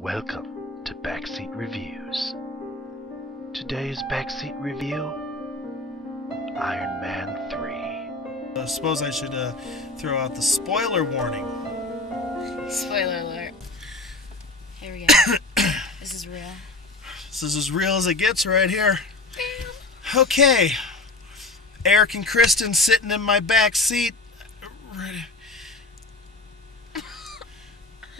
Welcome to Backseat Reviews. Today's Backseat review, Iron Man 3. I suppose I should throw out the spoiler warning. Spoiler alert. Here we go. This is real. This is as real as it gets right here. Okay. Eric and Kristen sitting in my back seat.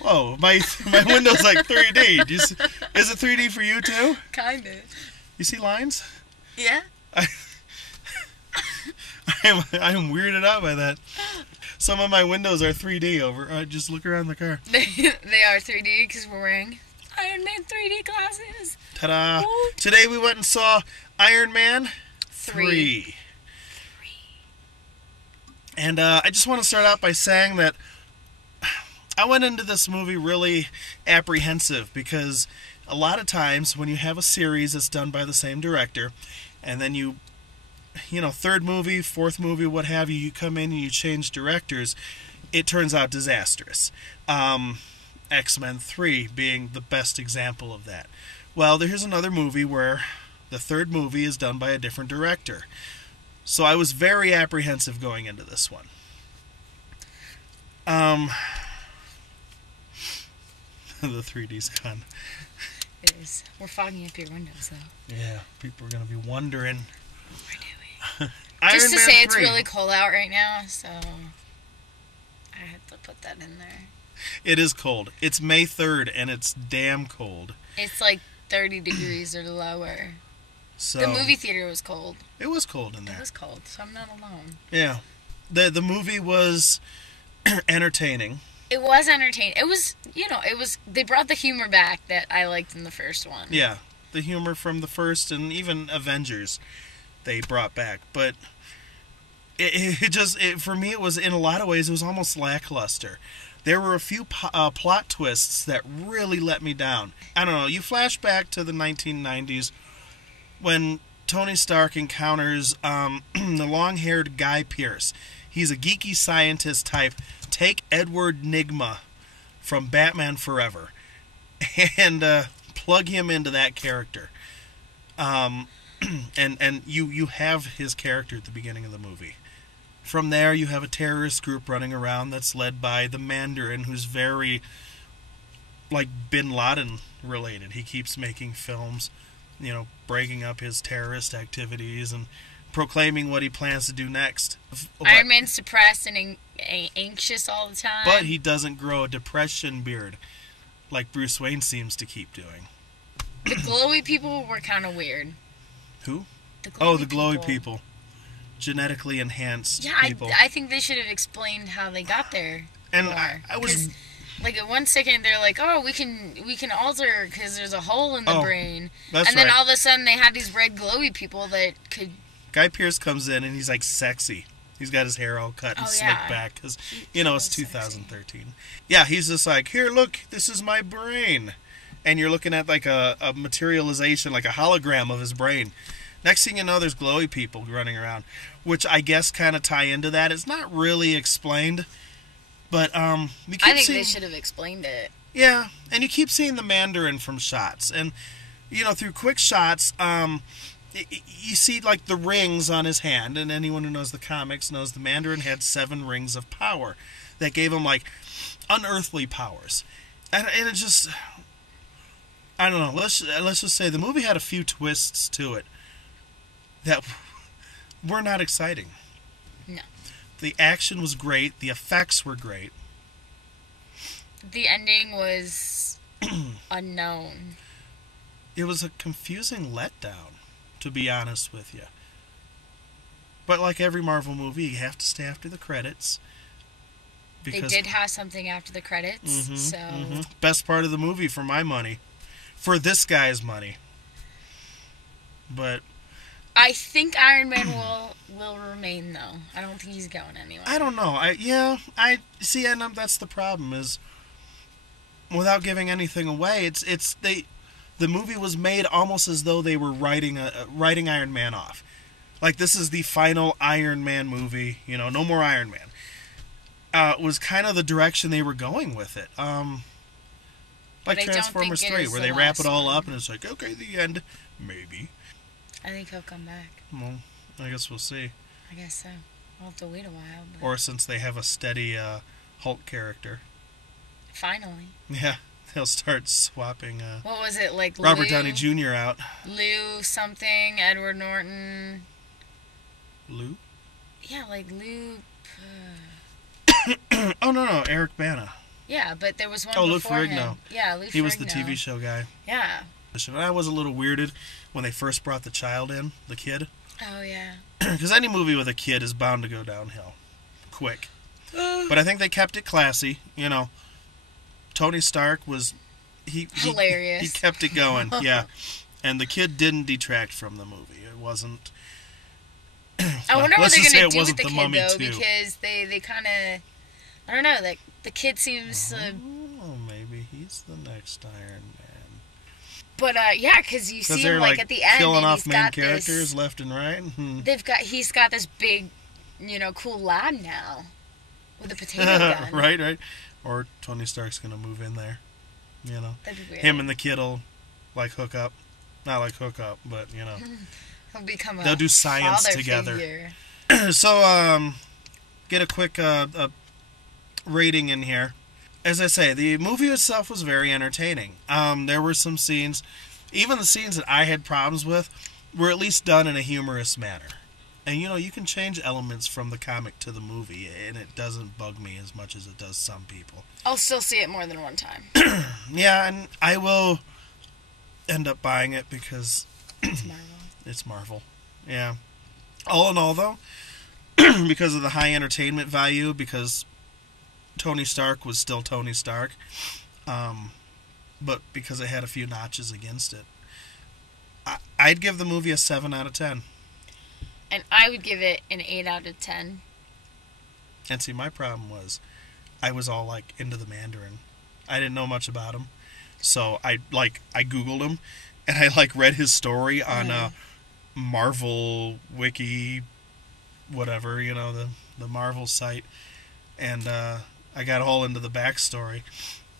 Whoa, my window's like 3D. Is it 3D for you too? Kinda. You see lines? Yeah. I am weirded out by that. Some of my windows are 3D over. Just look around the car. They are 3D because we're wearing Iron Man 3D glasses. Ta-da! Today we went and saw Iron Man 3. And I just want to start out by saying that I went into this movie really apprehensive because a lot of times when you have a series that's done by the same director and then you know, third movie, fourth movie, what have you, you come in and you change directors, it turns out disastrous. X-Men 3 being the best example of that. Well, here's another movie where the third movie is done by a different director. So I was very apprehensive going into this one. The 3D's gone. It is. We're fogging up your windows, though. Yeah, people are going to be wondering. We're doing. Iron Just to Man say 3. it's really cold out right now, so I had to put that in there. It is cold. It's May 3rd, and it's damn cold. It's like 30 degrees or lower. So The movie theater was cold. It was cold in there. It was cold, so I'm not alone. Yeah. The movie was entertaining. It was entertaining. It was, they brought the humor back that I liked in the first one. Yeah. The humor from the first and even Avengers they brought back. But for me, it was, in a lot of ways, it was almost lackluster. There were a few plot twists that really let me down. I don't know. You flash back to the 1990s when Tony Stark encounters the long-haired Guy Pearce. He's a geeky scientist type. Take Edward Nygma from Batman Forever and plug him into that character. And you have his character at the beginning of the movie. From there, you have a terrorist group running around that's led by the Mandarin, who's very, like, Bin Laden related. He keeps making films, breaking up his terrorist activities and proclaiming what he plans to do next. Iron Man's depressed and anxious all the time. But he doesn't grow a depression beard like Bruce Wayne seems to keep doing. The glowy people were kind of weird. Who? The glowy people. Genetically enhanced people. I think they should have explained how they got there. And more. I was... Like, at 1 second, they're like, oh, we can alter because there's a hole in the brain. That's and then right. all of a sudden, they had these red glowy people that could... Guy Pearce comes in and he's like sexy. He's got his hair all cut and slicked back because, it's 2013. Sexy. Yeah, he's just like, here, look, this is my brain. And you're looking at like a materialization, like a hologram of his brain. Next thing you know, there's glowy people running around, which I guess kind of tie into that. It's not really explained, but I think they should have explained it. Yeah, and you keep seeing the Mandarin from shots. And, through quick shots... you see, like, the rings on his hand, and anyone who knows the comics knows the Mandarin had 7 rings of power that gave him, like, unearthly powers. And it just... I don't know. Let's just say the movie had a few twists to it that were not exciting. No. The action was great. The effects were great. The ending was unknown. It was a confusing letdown, to be honest with you. But like every Marvel movie, you have to stay after the credits. They did have something after the credits, so... Best part of the movie for my money. For this guy's money. But... I think Iron Man will remain, though. I don't think he's going anywhere. I don't know. I see, and that's the problem, is... Without giving anything away, the movie was made almost as though they were writing Iron Man off. Like, this is the final Iron Man movie, no more Iron Man. Was kind of the direction they were going with it. Like I don't Transformers think it 3, is where the they wrap it last all one. up and it's like, okay, the end. Maybe. I think he'll come back. Well, I guess we'll see. I guess so. I'll have to wait a while. But Or since they have a steady Hulk character. finally. Yeah, they'll start swapping What was it, like Robert Lou, Downey Jr. out. Lou something, Edward Norton. Lou? Yeah, like Lou. Oh, no, Eric Bana. Yeah, but there was one Oh, Lou before Ferrigno. him. Yeah, Lou Ferrigno. He was the TV show guy. Yeah. And I was a little weirded when they first brought the child in, the kid. Oh, yeah. Because any movie with a kid is bound to go downhill. Quick. But I think they kept it classy. You know, Tony Stark was... Hilarious. He kept it going, yeah. And the kid didn't detract from the movie. It wasn't... I wonder what let's they're just going say to it do with wasn't the the kid, Mummy though, 2. because they kind of... I don't know, like, the kid seems... Oh, maybe he's the next Iron Man. But, yeah, because you see they're him, like, at the end, killing and off he's main got characters this... left and right. He's got this big, cool lad now. With a potato gun. Right. Or Tony Stark's going to move in there. You know. That'd be weird. Him and the kid will, like, hook up. Not like hook up, but, He'll become a they'll do science father together. figure. So, get a quick rating in here. As I say, the movie itself was very entertaining. There were some scenes, even the scenes that I had problems with, were at least done in a humorous manner. And, you can change elements from the comic to the movie, and it doesn't bug me as much as it does some people. I'll still see it more than one time. Yeah, and I will end up buying it because... It's Marvel. It's Marvel. Yeah. All in all, though, because of the high entertainment value, because Tony Stark was still Tony Stark, but because it had a few notches against it, I'd give the movie a 7 out of 10. And I would give it an 8 out of 10. And see, my problem was, I was all, like, into the Mandarin. I didn't know much about him. So, I Googled him, and I, read his story on Marvel Wiki, whatever, the Marvel site. And I got all into the backstory.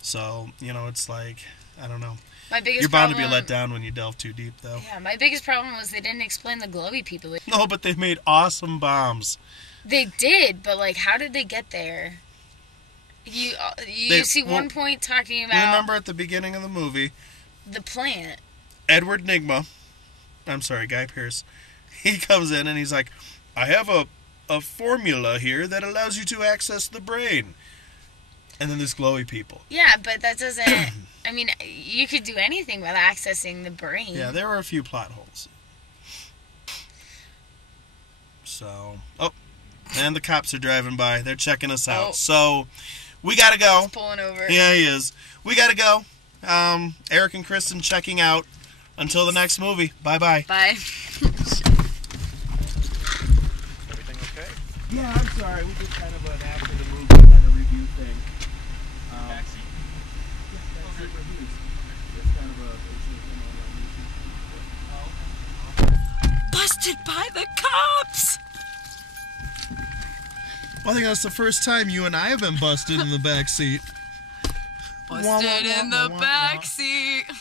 So, it's like, I don't know. You're bound to be let down when you delve too deep, though. Yeah, my biggest problem was they didn't explain the glowy people. No, but they made awesome bombs. They did, but, how did they get there? You see one point talking about... Remember at the beginning of the movie... The plant. Edward Nygma, I'm sorry, Guy Pearce, he comes in and he's like, I have a formula here that allows you to access the brain. And then there's glowy people. Yeah, but that doesn't... I mean, you could do anything with accessing the brain. Yeah, there were a few plot holes. So... Oh, and the cops are driving by. They're checking us out. Oh. So, we gotta go. He's pulling over. Yeah, he is. We gotta go. Eric and Kristen checking out. Until the next movie. Bye-bye. Bye. Everything okay? Yeah, I'm sorry. We did kind of an after the movie kind of review thing. Backseat. Yeah, Backseat reviews. It's kind of a Busted by the cops! I think that's the first time you and I have been busted in the backseat. Busted in the backseat.